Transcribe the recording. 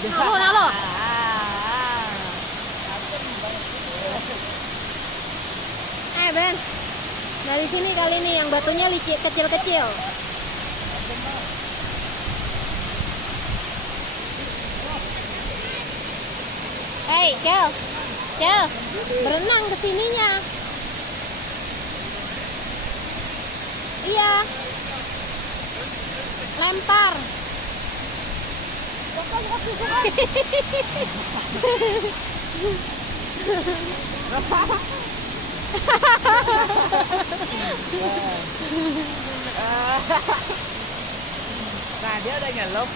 Nalo, nalo. Ben, dari sini kali ini yang batunya licin kecil-kecil. Hei, Kel, berenang ke sininya. Iya, lempar. Nah, dia udah nyelup.